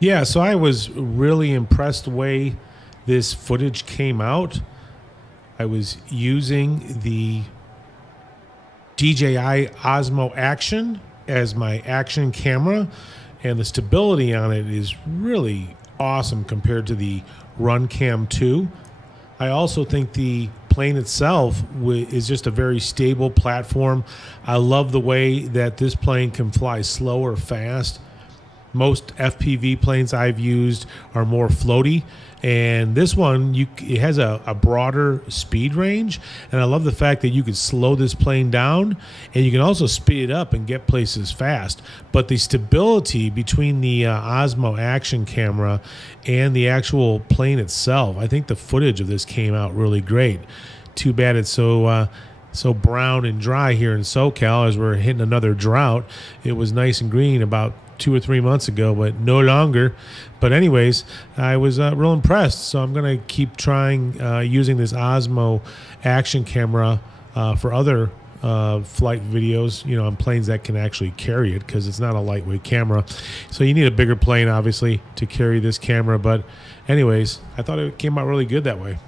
Yeah, so I was really impressed the way this footage came out. I was using the DJI Osmo Action as my action camera, and the stability on it is really awesome compared to the Runcam 2. I also think the plane itself is just a very stable platform. I love the way that this plane can fly slow or fast. Most FPV planes I've used are more floaty, and this one it has a broader speed range, and I love the fact that you can slow this plane down and you can also speed it up and get places fast. But the stability between the Osmo Action camera and the actual plane itself, I think the footage of this came out really great. Too bad it's so brown and dry here in SoCal as we're hitting another drought. It was nice and green about 2 or 3 months ago, but no longer. But anyways, I was real impressed. So I'm going to keep trying using this Osmo Action camera for other flight videos, you know, on planes that can actually carry it, because it's not a lightweight camera. So you need a bigger plane, obviously, to carry this camera. But anyways, I thought it came out really good that way.